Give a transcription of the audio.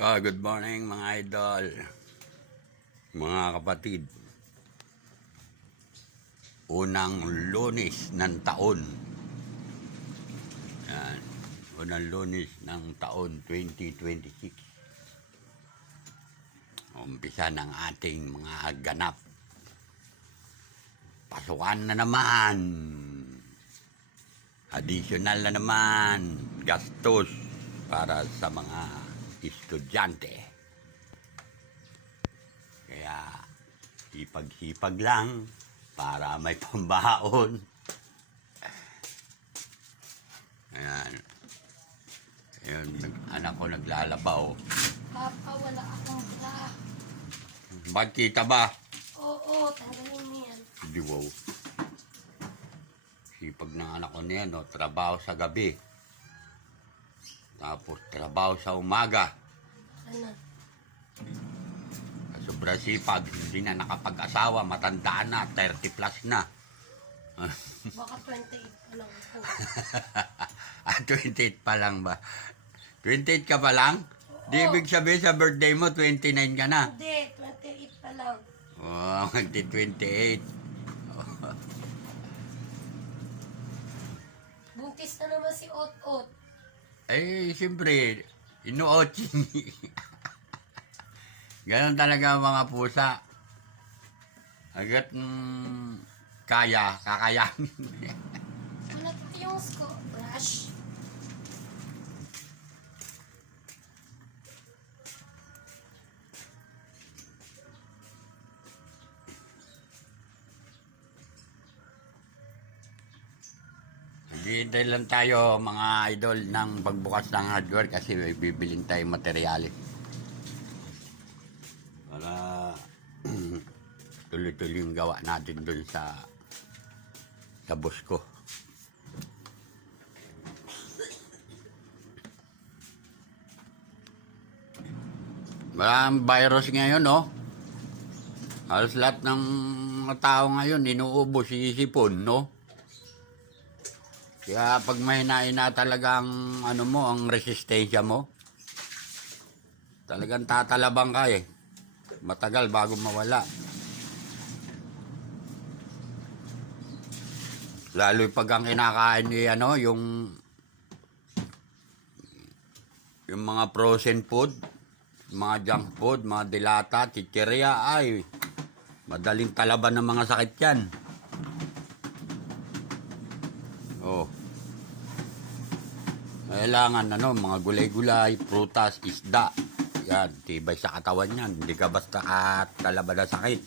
Good morning mga idol, mga kapatid. Unang Lunes ng taon. Yan. Unang Lunes ng taon 2026. Umpisa ng ating mga ganap. Pasukan na naman. Additional na naman gastos para sa mga estudyante. Kaya hipag-hipag lang para may pambaon. Ayan. Ayun, anak ko naglalabaw. Papa, wala akong bra. Ba't kita ba? Oo, tanggalin mo yan. Di wow. Sipag ng anak ko niyan, no? Trabaho sa gabi. Tapos trabaho sa umaga. Ano? Sobrang sipag, hindi na nakapag-asawa, matanda na, 30 plus na. Baka 28 pa lang ako. 28 pa lang ba? 28 ka pa lang? Di ibig sabihin sa birthday mo, 29 ka na. Hindi, 28 pa lang. Oh, magti-28. Buntis na naman si Ot-Ot. Eh, siyempre, inuotching. Ganon talaga ang mga pusa. Agad kaya, kakayanin. Wala pa yung brush. Hintay lang tayo mga idol ng pagbukas ng hardware kasi may bibilin tayong materyales. Para tuloy-tuloy yung gawa natin dun sa boss ko. Maraming virus ngayon, no? Halos lahat ng mga tao ngayon inuubos, isipon, no? Kaya pag may na talagang ano mo, ang resistensya mo, talagang tatalabang ka eh. Matagal bago mawala. Lalo pag ang kinakain ni ano, yung mga frozen food, mga junk food, mga dilata, chichirya, ay madaling talaban ng mga sakit yan. Oh. Kailangan mga gulay-gulay, prutas, isda. Yan, tibay sa katawan yan. Hindi ka basta talaban ng sakit.